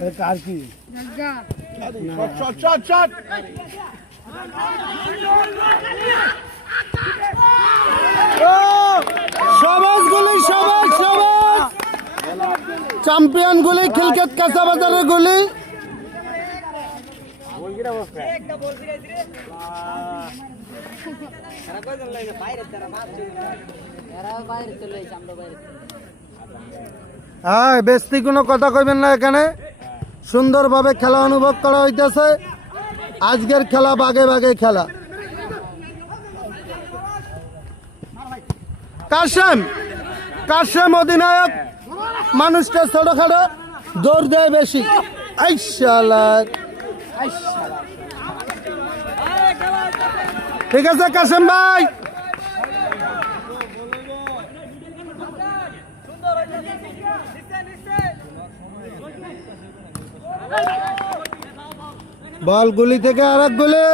কার কি সবাস গুলি সবাস সবাস চ্যাম্পিয়ন গুলি খিলকেত কাঁচা বাজারের গুলি হ্যাঁ বেশি কোনো কথা কইবেন না এখানে সুন্দরভাবে খেলা অনুভব করা হইতেছে আজকের খেলা বাগে বাগে খেলা কাশেম কাশেম অধিনায়ক মানুষটা ছোটখাটো দৌড় দেয় বেশি ঠিক আছে কাশেম ভাই বল গুলি থেকে আর এক গুলি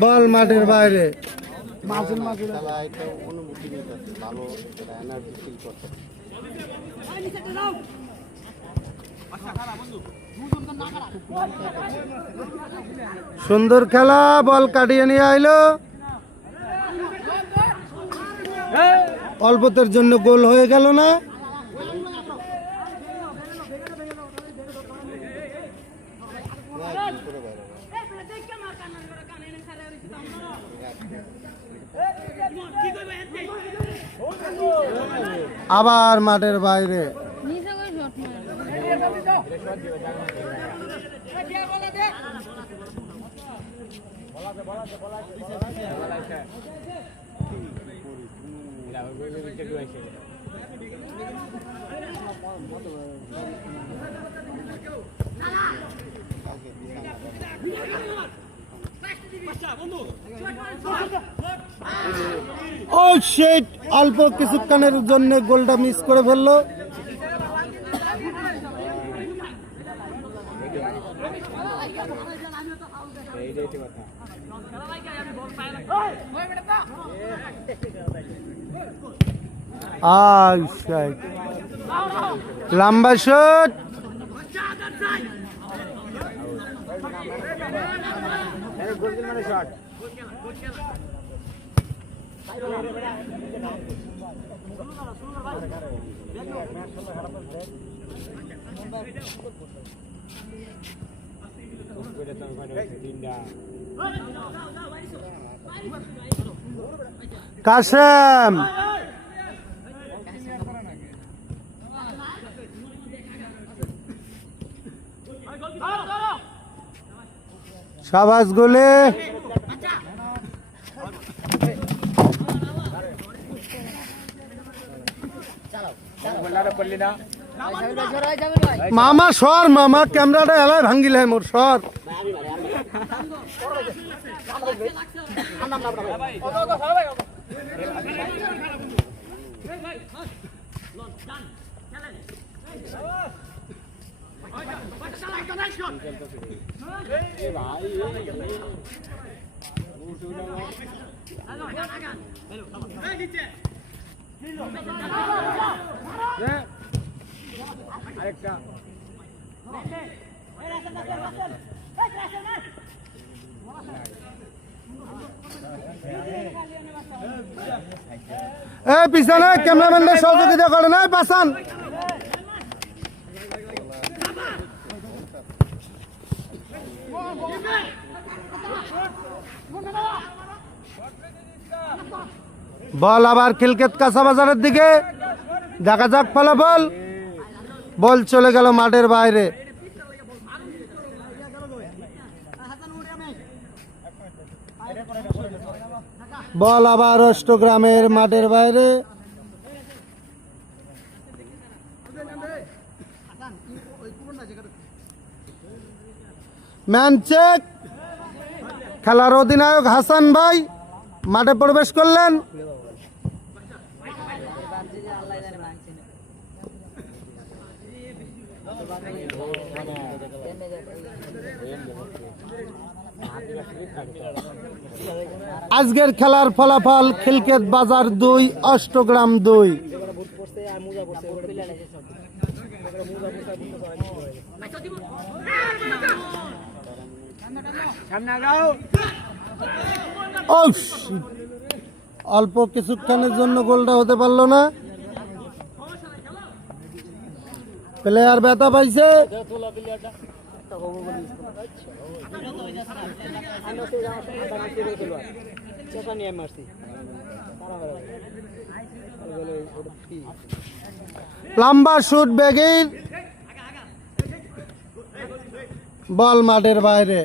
বল মাঠের বাইরে সুন্দর খেলা বল কাটিয়ে নিয়ে আইলো অল্পতের জন্য গোল হয়ে গেল না আবার মাঠের বাইরে ও শিট অল্প কিছুক্ষণের জন্য গোলটা মিস করে ফেললো লম্বা শট কাশেম শাবাশ গোলে মামা সর মামা ক্যামেরাটা এলাই ভাঙ্গিলে মোর সর পিছনে ক্যামেরাম্যানদের সহযোগিতা করে না পাসান বল আবার খিলকেত কাঁচা বাজারের দিকে দেখা যাক ফলাফল বল চলে গেল মাঠের বাইরে বল আবার অষ্টগ্রামের মাঠের বাইরে ম্যান চেক খেলার অধিনায়ক হাসান ভাই মাঠে প্রবেশ করলেন। আজকের খেলার ফলাফল খিলকেত বাজার 2 অষ্টগ্রাম 2। অল্প কিছুক্ষণের জন্য গোলটা হতে পারলো না। প্লেয়ার ব্যথা পাইছে। লম্বা শুট বেগের বল মাঠের বাইরে।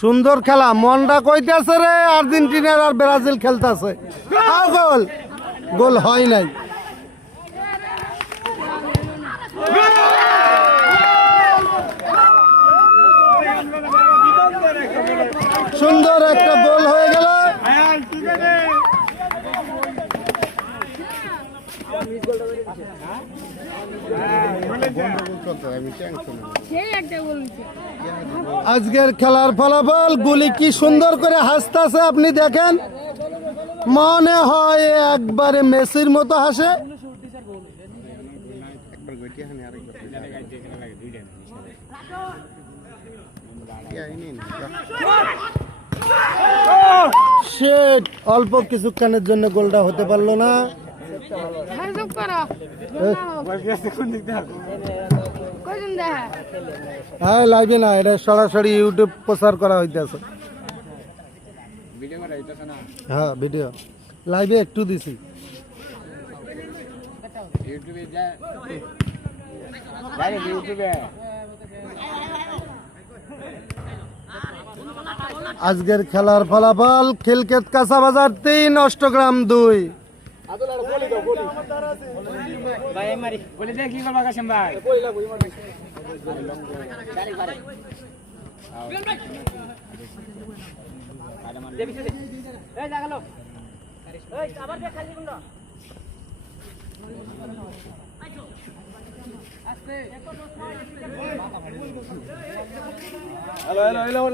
সুন্দর খেলা, মনটা কইতেছে রে আর্জেন্টিনার আর ব্রাজিল খেলতেছে। গোল গোল হয় নাই। সুন্দর একটা গোল হয়ে গেল। আজকের খেলার ফলাফল গুলি কি সুন্দর করে হাসতেছে আপনি দেখেন, মনে হয় একবারে মেসির মতো হাসে। শেট অল্প কিছুক্ষণের জন্য গোলটা হতে পারলো না। হ্যাঁ লাইভে না, এটা সরাসরি ইউটিউব প্রচার করা হইতেছে। হ্যাঁ ভিডিও লাইভে একটু দিছি। আজকের খেলার ফলাফল খিলকেত কাঁচা বাজার 3 Austagram 2। Hello hello hello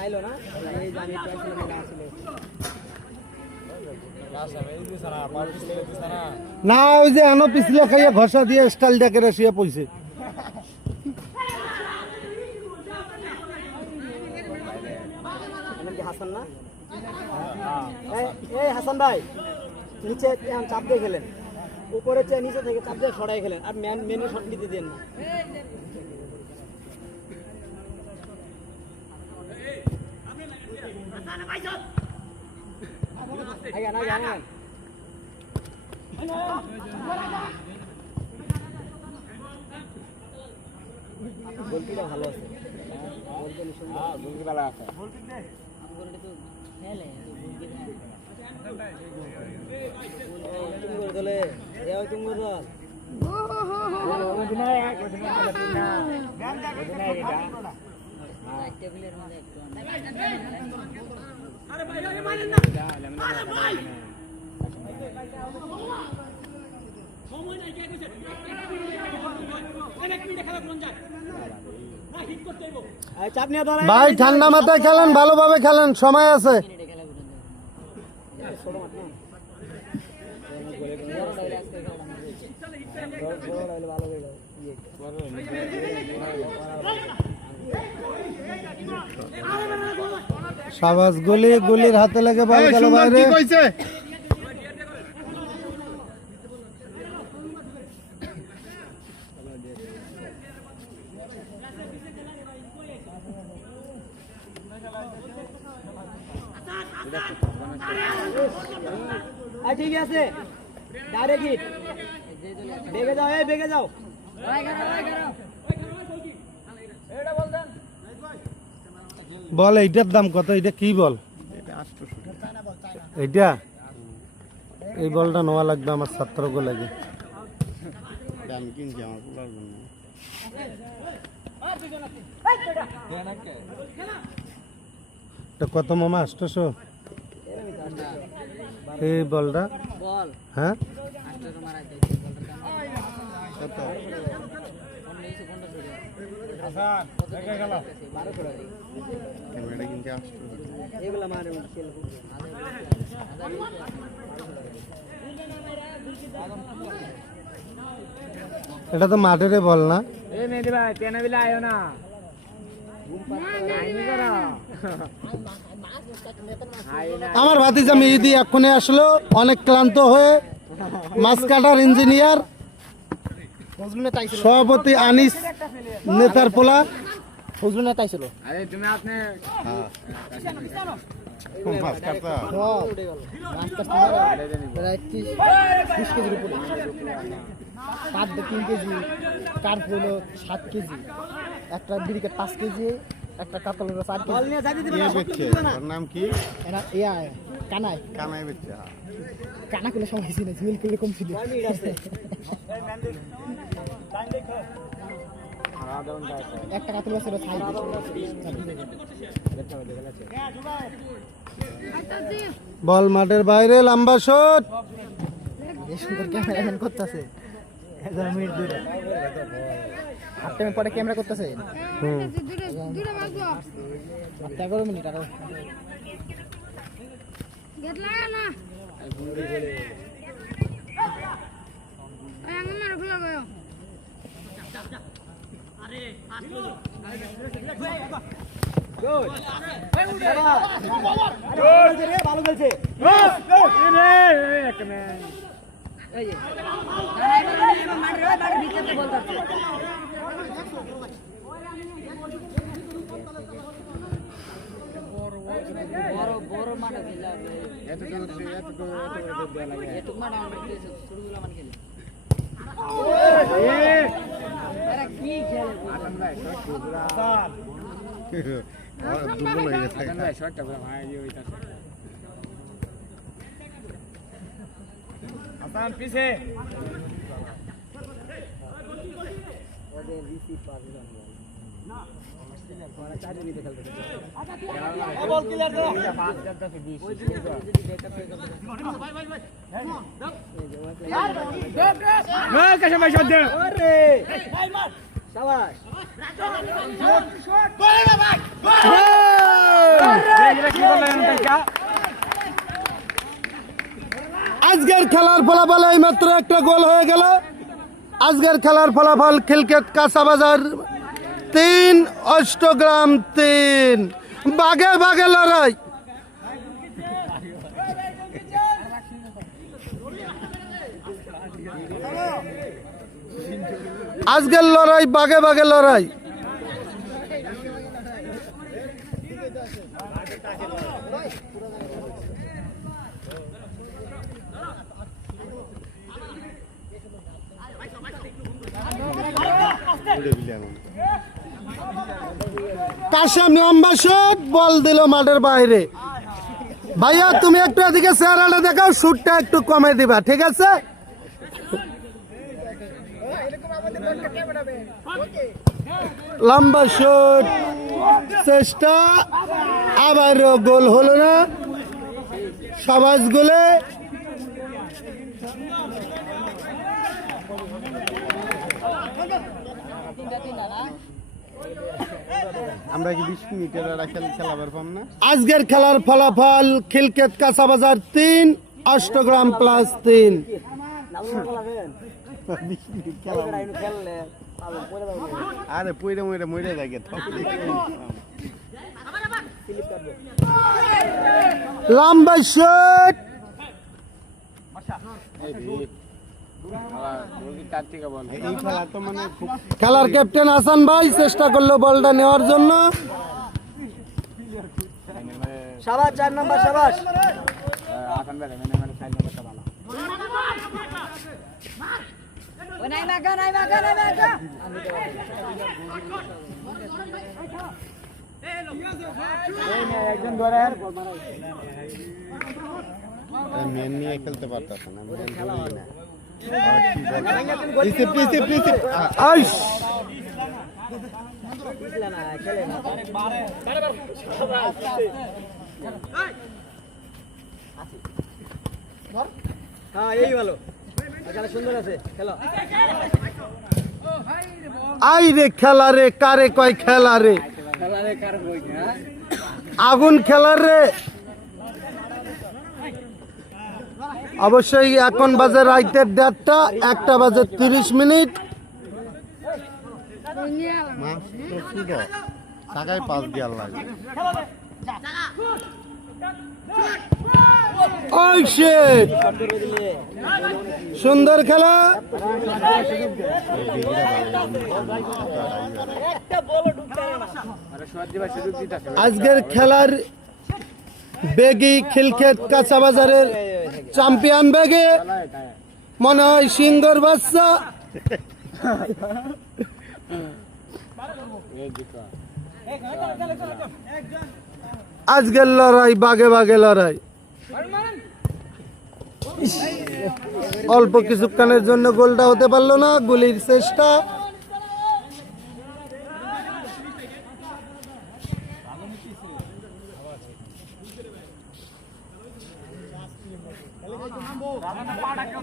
hello না ওই যে এনো পিছলে খাইয়া ঘষা দিয়ে স্টাইল দেখে শুয়ে পড়ছে। হাসান না, এই হাসান ভাই নিচে চাপ দিয়ে খেলেন, উপরে চেয়ে নিচে থেকে চাপ দিয়ে সরাই খেলেন, আর মেনে শট নিতে দেন না। গোলকিটা ভালো আছে, গোলকি ভালো আছে। ভাই ঠান্ডা মাথায় খেলেন, ভালোভাবে খেলেন, সময় আছে। সাবাস, গুলির হাতে লেগে বল গেল বাইরে। ঠিক আছে, ডাইরেক্ট হিট। বেগে যাও, এই বেগে যাও। বল এইটার দাম কত? এটা কি বল? এইটা এই বলটা নেওয়া লাগবে আমার ছাত্রকে লাগে। আমি কিনছি আমার পোলার জন্য। এটা কত মামা? 800? এই বলটা হ্যাঁ কত? ক্যামেরা কিনতে আসতো। এগুলা মারে এটা তো মাঠের বল না? এই মেহেদি ভাই তেনা বিলা আয়ো না আমার ভাতিজা মেহেদি এক্ষুনি আসলো, অনেক ক্লান্ত হয়ে। মাছ কাটার ইঞ্জিনিয়ার, সভাপতি আনিস নেতার পোলা। ফজলু নেতাই ছিল। হ্যাঁ। মাছ কাটা। প্রায় 30 কেজির উপরে। কাঠ 3 কেজি, কাঠ হলো 7 কেজি, একটা বিড়িকে 5 কেজি, একটা কাতল হলো 4 কেজি। ইয়ে বেচছে, ওর নাম কি? এরা কানাই কানাই বেচছে। কানা করলে সময় ছিল, ঝুল করলে কম ছিল। একটা কাতল ছিল 6 বল মাঠের বাইরে, লম্বা শট। সুন্দর ক্যামেরাম্যান করতেছে 11 মিনিট ধরে। 8 মিনিট পরে ক্যামেরা করতেছে। হুম। 11 মিনিট আর ভালো খেলছে। দুর্বল হয়ে গেছে। আজকের খেলার ফলাফল এই মাত্র একটা গোল হয়ে গেল। আজকের খেলার ফলাফল খিলকেট কাঁচাবাজার 3, অষ্টগ্রাম 3। বাগে বাগে লড়াই। আজকের লড়াই বাগে বাগে লড়াই। কাশেম লম্বা শট, বল দিল মাঠের বাইরে। ভাইয়া তুমি একটু এদিকে চেহারাটা দেখাও, শুটটা একটু কমে দিবা, ঠিক আছে? লম্বা শট, চেষ্টা, আবারও গোল হলো না। সবাজ গোলে। আমরা কি 20 মিনিটের খেলা পারলাম না? আজকের খেলার ফলাফল খিলকেট কাঁচাবাজার 3, অষ্টগ্রাম প্লাস 3। 20 মিনিট খেলা। আরে পয়রা ময়রা মরে যায় গে। লম্বা শট, এই খেলা তো মানে খুব খেলার ক্যাপ্টেন হাসান ভাই চেষ্টা করলো বলটা নেওয়ার জন্য। শাবাশ 4 নাম্বার শাবাশ। মেন নিয়ে খেলতে পারতাস না মেন ধরেই না পিছে পিছে পিছে আইস এই ভালো সুন্দর আছে খেলো আই রে খেলা রে কারে কয় খেলা রে আগুন খেলা রে অবশ্যই এখন বাজে রাইতের 1:30 1টা বাজে 30 মিনিট মাছ তো ছিল টাকায় পাস দেওয়ার লাগে ওই শিট সুন্দর খেলা আজকের খেলার বেগি খিলক্ষেত কাঁচা বাজারের চ্যাম্পিয়ন বেগে মনে হয় সিংহর বাচ্চা আজকের লড়াই বাগে বাগে লড়াই অল্প কিছুক্ষণের জন্য গোলটা হতে পারলো না গুলির চেষ্টা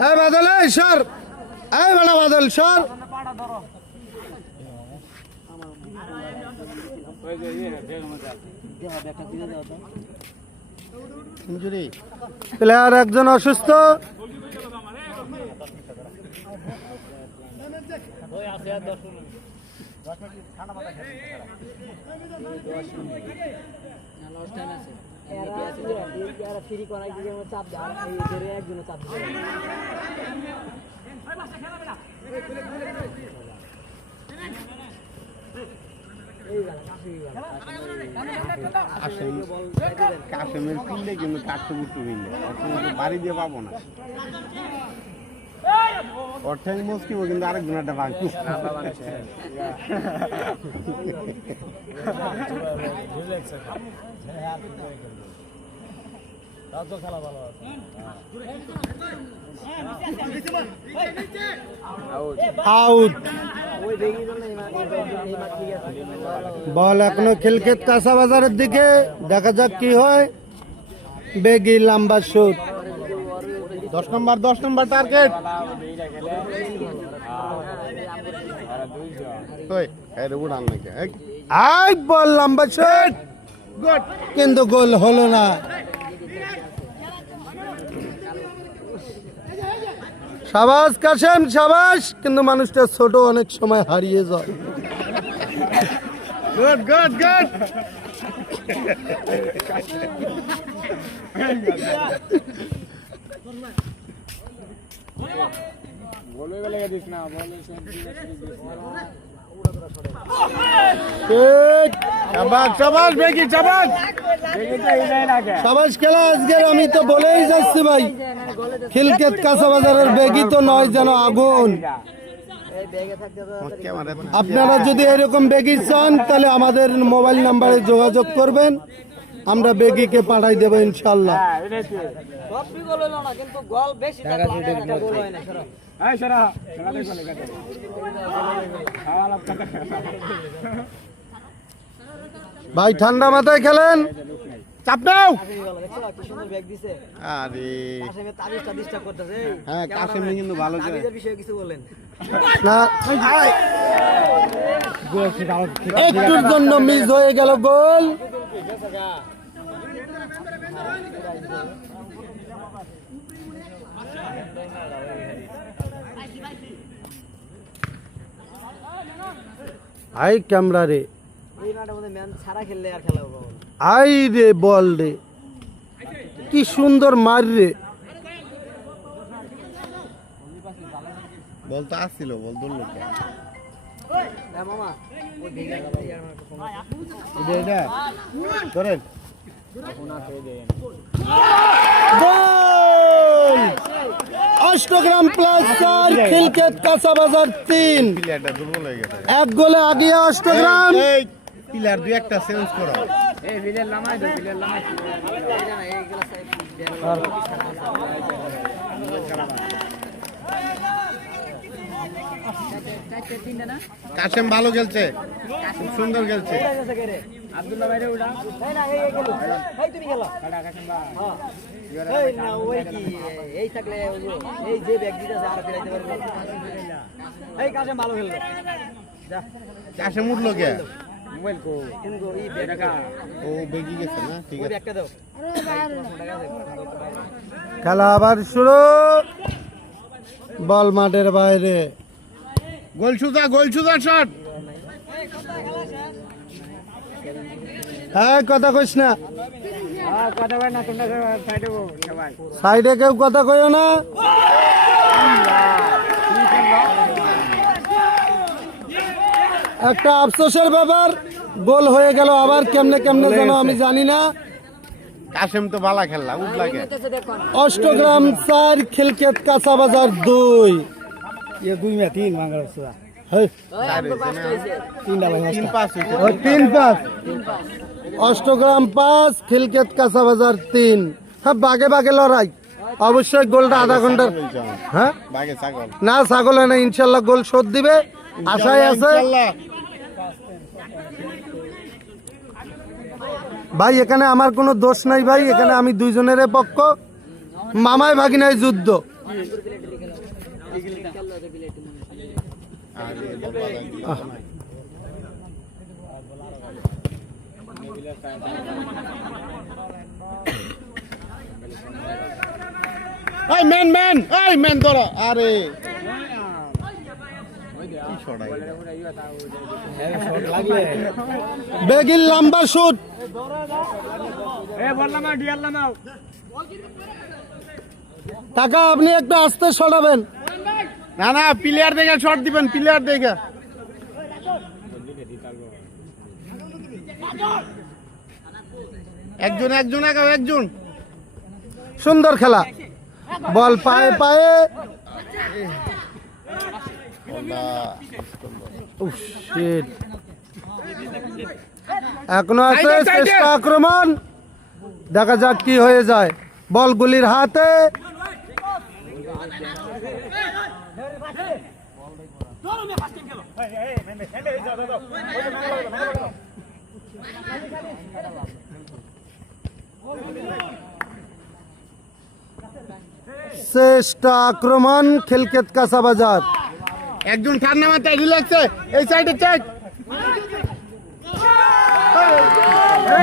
এই বাদল এই সর এই বড় বাদল সর ইনজুরি প্লেয়ার একজন অসুস্থ কাশেমের কিনলে কিন্তু কাটতে বুটতে কিনলে বাড়ি দিয়ে পাবো না অর্থের মুসকিব কিন্তু আরেক গুণাটা বাকি আউট বল এখনো খিলক্ষেত কাঁচা বাজারের দিকে দেখা যাক কি হয় বেগি লম্বা শুট 10 নম্বর টার্গেট ওই এর উড়ান নাকি আই বল লম্বা শুট গুড কিন্তু গোল হলো না শাবাশ কাশেম শাবাশ কিন্তু মানুষটা ছোট অনেক সময় হারিয়ে যায় গুড গুড গুড চাবাস বেগি চাবাস শাবাশ খেলা আজকের আমি তো বলেই যাচ্ছি ভাই খিলক্ষেত কাঁচা বাজারের বেগই তো নয় যেন আগুন আপনারা যদি এরকম বেগি চান তাহলে আমাদের মোবাইল নাম্বারে যোগাযোগ করবেন আমরা বেগিকে পাঠাই দেবো ইনশাল্লাহ ভাই ঠান্ডা মাথায় খেলেন চাপ দাও আরে হ্যাঁ কাশেম কিন্তু ভালো করে না একটুর জন্য মিস হয়ে গেল গোল আই ক্যামেরা রে আই রে বল রে কি সুন্দর মার রে বল তো আসছিল বল ধরলো কে ধরেন গোল গোল। অষ্টগ্রাম প্লাস 4 খিলকেত কাঁচা বাজার 3। প্লেয়ারটা দুর্বল হয়ে গেছে। এক গোলে আগিয়ে অষ্টগ্রাম। এই প্লেয়ার দুই একটা চেঞ্জ করো। কাশেম ভালো খেলছে, খুব সুন্দর খেলছে। কাশেম উঠলো কে? ও বেগি গেছে না? ঠিক আছে। খেলা আবার শুরু। বল মাঠের বাইরে। গোল সুজা শট। হ্যাঁ, কথা কইস না, সাইডে কেউ কথা কইও না। একটা আফসোসের ব্যাপার, গোল হয়ে গেল আবার কেমনে কেমনে যেন আমি জানি না। কাশেম তো ভালো খেললা, উঠলাকে। অষ্টগ্রাম 4 খিলকেত কাঁচা বাজার 2। 2-3 ভাঙা হচ্ছে। হেই, 3-5। অষ্টগ্রাম 5 খিলকেত কাঁচা বাজার 3। হ্যাঁ, বাগে বাগে লড়াই। অবশ্যই গোলটা আধা ঘন্টার। হ্যাঁ, বাগে ছাগল। না ছাগলে না, ইনশাল্লাহ গোল শোধ দিবে, আশায় আছে। ইনশাআল্লাহ। ভাই এখানে আমার কোনো দোষ নাই ভাই, এখানে আমি দুইজনের পক্ষ, মামাই ভাগিনাই যুদ্ধ। এই ম্যান ধরো। আরে কি ছড়াই। বেগির লম্বা শুট। টাকা আপনি একটু আস্তে সরাবেন। না প্লেয়ার দেখে শট দিবেন, প্লেয়ার দেখে। একজন। সুন্দর খেলা, বল পায়ে পায়ে। উফ, শিট। এখনো আছে চেষ্টা, আক্রমণ, দেখা যাক কি হয়ে যায়। বল গুলির হাতে। চেষ্টা, আক্রমণ, খিলকেত কাঁচা বাজার। একজন ঠান্ডা মাথায় রিল্যাক্সে, এই সাইডে চেক।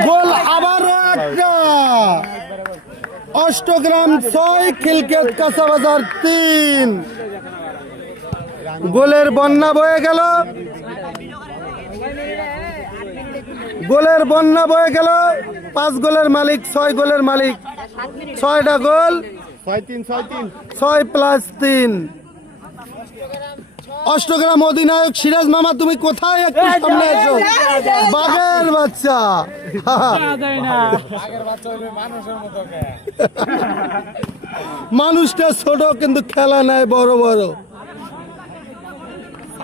গোল আবারও একটা। অষ্টগ্রাম 6 খিলকেত কাঁচা বাজার 3। গোলের বন্যা বয়ে গেল, গোলের বন্যা বয়ে গেল। 5 গোলের মালিক, 6 গোলের মালিক, 6টা গোল। 6 প্লাস 3। অষ্টগ্রাম অধিনায়ক সিরাজ মামা, তুমি কোথায়? একটু সামনে এসো। বাঘের বাচ্চা। মানুষটা ছোট কিন্তু খেলা নেয় বড় বড়।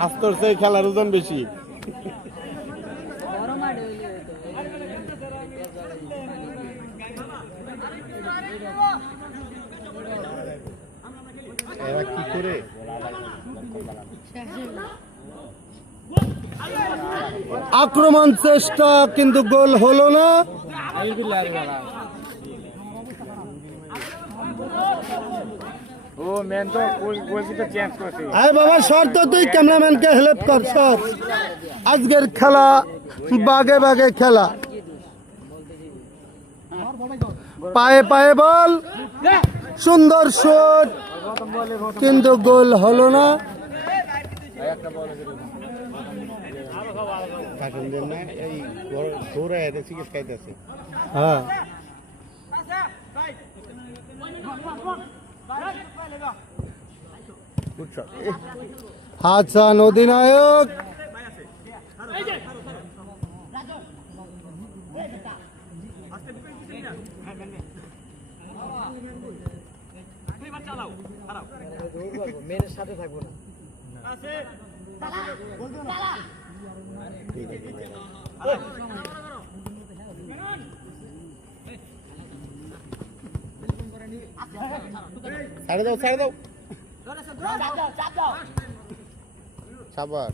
আস্তর সেই খেলার ওজন বেশি। এরা কি করে? আক্রমণ চেষ্টা কিন্তু গোল হলো না। আরে বাবা, শর্ত তুই ক্যামেরাম্যানকে হেল্প কর। সর, আজকের খেলা বাগে বাগে খেলা। পায়ে পায়ে বল, সুন্দর শট, কিন্তু গোল হলো না। এই ঘোরা সিগারেট খাইতেছে। হ্যাঁ, হাসান অধিনায়ক। মেয়েদের সাথে থাকবো না। ঠিক আছে ছাড়ে দাও সাবার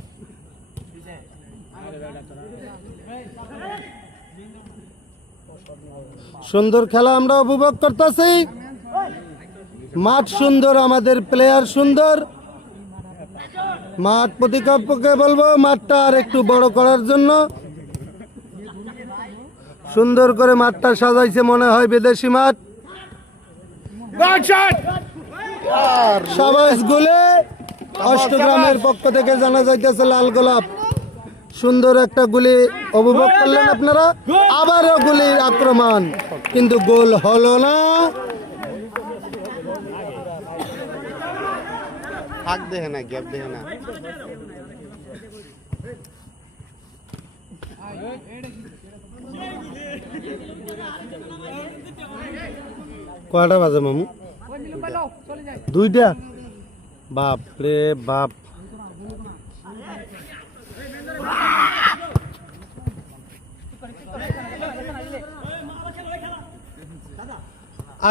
সুন্দর খেলা আমরা উপভোগ করতেছি। মাঠ সুন্দর, আমাদের প্লেয়ার সুন্দর। মাঠ প্রতিপক্ষকে বলবো মাঠটা আর একটু বড় করার জন্য। সুন্দর করে মাঠটা সাজাইছে, মনে হয় বিদেশি মাঠ। সাবাস গোলে অষ্টগ্রামের পক্ষ থেকে জানা যাইতেছে লাল গোলাপ। সুন্দর একটা গুলি উপভোগ করলেন আপনারা। আবারও গুলির আক্রমণ, কিন্তু গোল হলো না। ফাঁক দেখে না, গ্যাপ দেখে না। কয়টা বাজে মামু? 2টা। বাপ রে বাপ।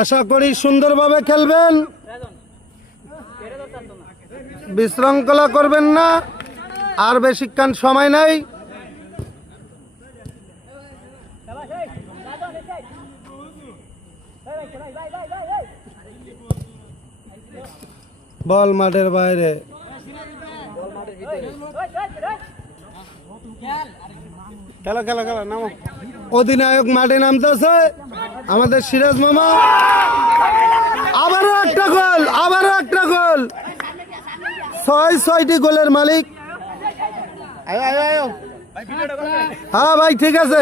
আশা করি সুন্দরভাবে খেলবেন, বিশৃঙ্খলা করবেন না। আর বেশিক্ষণ সময় নাই। বল মাঠের বাইরে। খেলা খেলা খেলা নামো। অধিনায়ক মাঠে নামতেছে, আমাদের সিরাজ মামা। আবারও একটা গোল, আবারও একটা গোল। 6টি গোলের মালিক। আয়ো আয়ো আয়ো। হ্যাঁ ভাই, ঠিক আছে।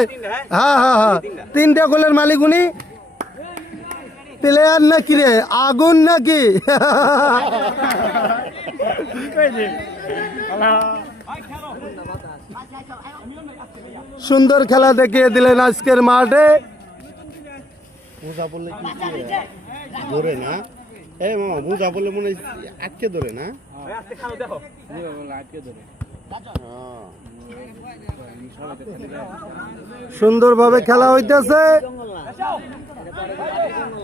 হ্যাঁ হ্যাঁ হ্যাঁ, 3টা গোলের মালিক উনি। প্লেয়ার নাকি রে, আগুন নাকি? সুন্দর খেলা দেখিয়ে দিলেন আজকের মাঠে। বুঝা বললে কি ধরে না? এই মামা বুঝা বললে মনে হয় আটকে ধরে না? সুন্দরভাবে খেলা হইতেছে।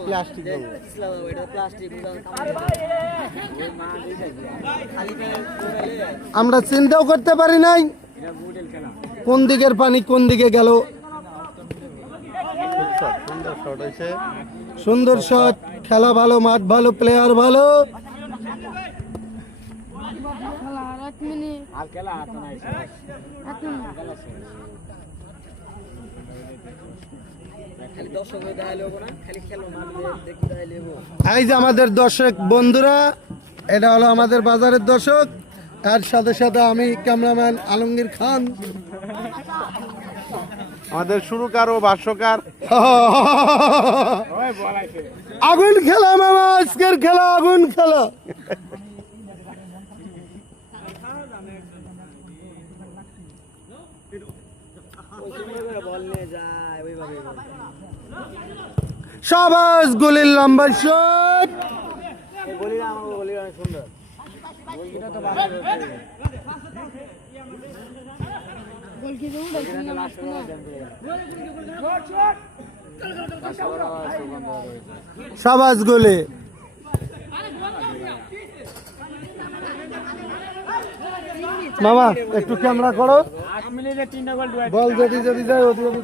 প্লাস্টিক আমরা চিন্তাও করতে পারি নাই কোন দিকের পানি কোন দিকে গেল। সুন্দর শট হয়েছে। সুন্দর শট, খেলা ভালো, মাঠ ভালো, প্লেয়ার ভালো। এই যে আমাদের দর্শক বন্ধুরা, এটা হলো আমাদের বাজারের দর্শক। তার সাথে সাথে আমি ক্যামেরাম্যান আলমগীর খান, আমাদের সুরকার ও ভাষ্যকার। আগুন খেলা মামা, আজকের খেলা আগুন খেলা। সাবাস, গোলের লম্বা শট। সাবাস গোলে। মামা একটু ক্যামেরা করো। বল যদি যদি যায় ওদি ওদি।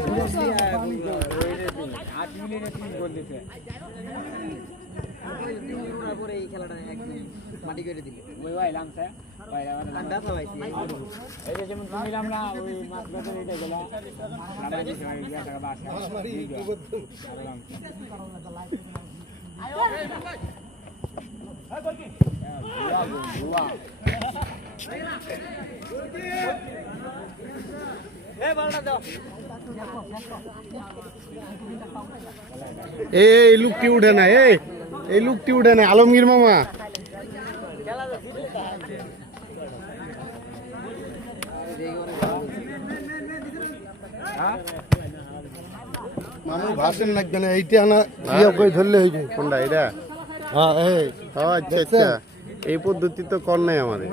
এই লুকটি উঠে না, এই লুকটি উঠে না আলমগীর মামা। মামু ভাষণ লাগবে না, এইটা না ইয়ে করে ধরলে হইবে। কোনটা এটা? হ্যাঁ এই ও আচ্ছা আচ্ছা। এই পদ্ধতি তো কর নাই আমাদের।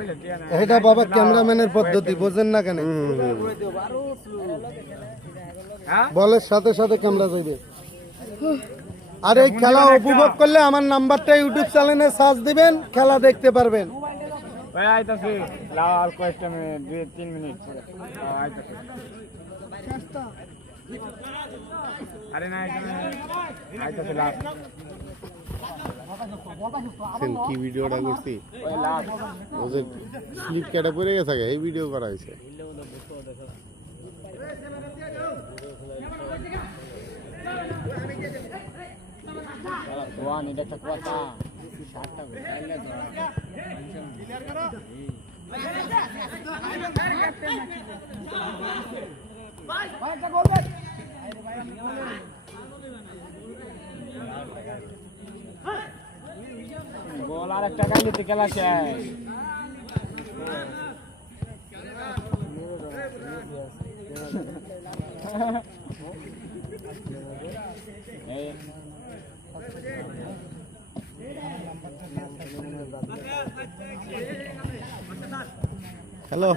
এটা বাবা ক্যামেরাম্যানের পদ্ধতি, বোঝেন না কেন? বলের সাথে সাথে ক্যামেরা যাইবে। আর এই খেলা উপভোগ করলে আমার নাম্বারটা ইউটিউব চ্যানেলে সার্চ দিবেন, খেলা দেখতে পারবেন। ভাই আইতাছি লাল কয়েকটা মিনিট 2-3 মিনিট আইতাছি। আরে না আইতাছি লাল কি ভিডিওটা করছি ওই লাল ওদের স্লিপ কেটে পড়ে গেছে, এই ভিডিও করা হয়েছে। ওয়ান এটা একটা কথা 60টা কইলে গোল আর একটা গাইলে তো খেলা শেষ। হ্যালো,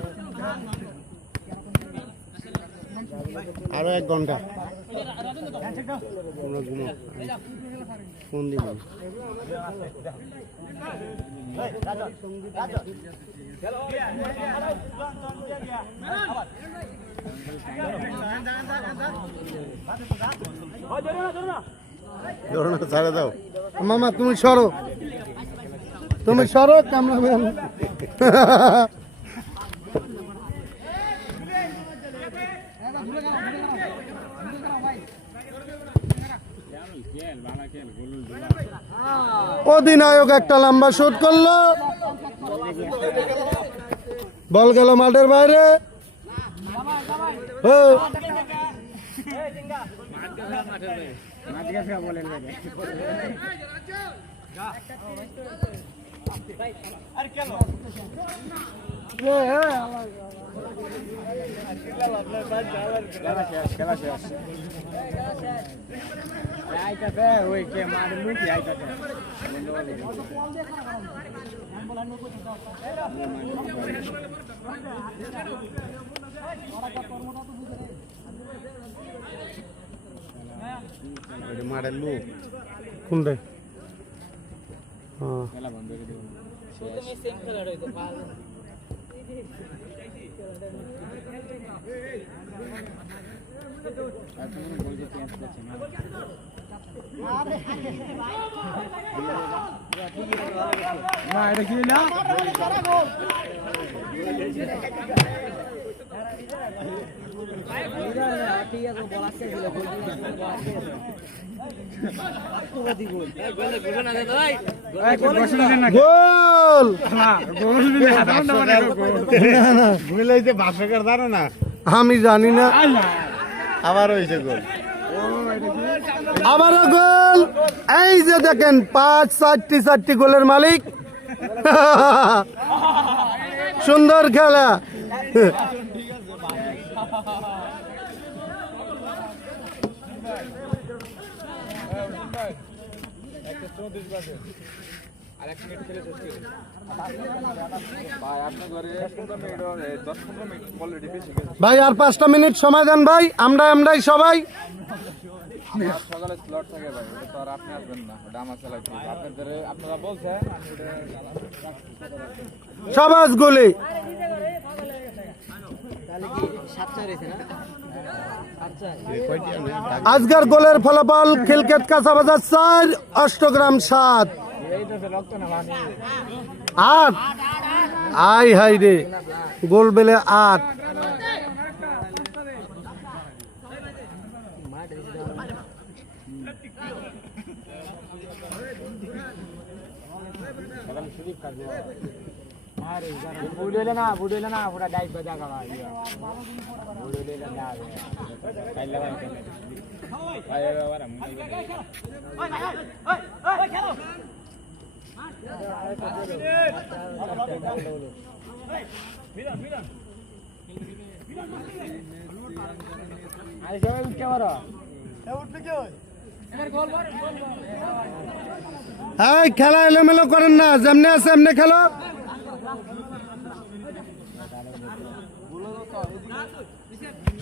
আরো 1 ঘন্টা তোমরা ঘুমো, ফোন দিব। ধরো না, ছাড়ে দাও। মামা তুমি সরো, তুমি সরো ক্যামেরাম্যান। অধিনায়ক একটা লম্বা শট করলো, বল গেল মাঠের বাইরে। আইতাছে ওই কে মার মুখে আইতাছে মারের লোক কোনটা? খেলা বন্ধ করে দিও না এটা কি না গোল! ভাষ্যকার জানো না, আমি জানি না। আবার হয়েছে গোল। আবারও গোল! এই যে দেখেন 5-4টি গোলের মালিক। সুন্দর খেলা। ভাই আর 5টা মিনিট সময় দেন ভাই, আমরাই সবাই। সকালে স্লট থাকে ভাই, ওটা তো আর আপনি আসবেন না, ওটা আমার চালাই আপনাদের আপনারা বলছেন সবাস গোলে। আজকের গোলের ফলাফল খিলকেট কাঁচাবাজার 4, অষ্টগ্রাম 7। রক্ত না পানি 8 আই হাই রে, গোল বেলে 8। বুড়লে না পুরা ডাইভ বাজা গাওয়া বুড়লে না কাইলা ভাই বাবা আরে সবাই উঠে পারো হ্যাঁ, খেলা এলোমেলো করেন না, যেমনি আছে এমনি খেলো।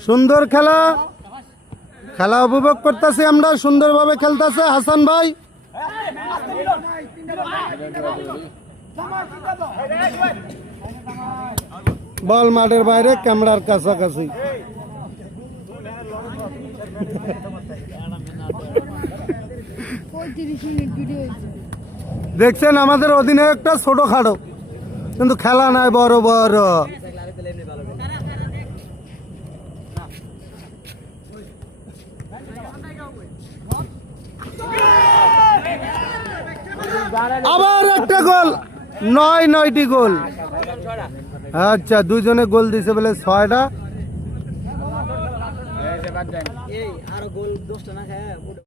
সুন্দর খেলা, খেলা উপভোগ করতেছি আমরা, সুন্দরভাবে খেলতেছে হাসান ভাই। বল মাঠের বাইরে, ক্যামেরার কাছাকাছি। দেখছেন আমাদের অধিনায়কটা ছোটখাটো, কিন্তু খেলা নাই বড় বড়। আবার একটা গোল, 9টি গোল। আচ্ছা, দুইজনে গোল দিছে বলে 6টা। এই যে বাদ দেন। এই আরো গোল 10টা না খায়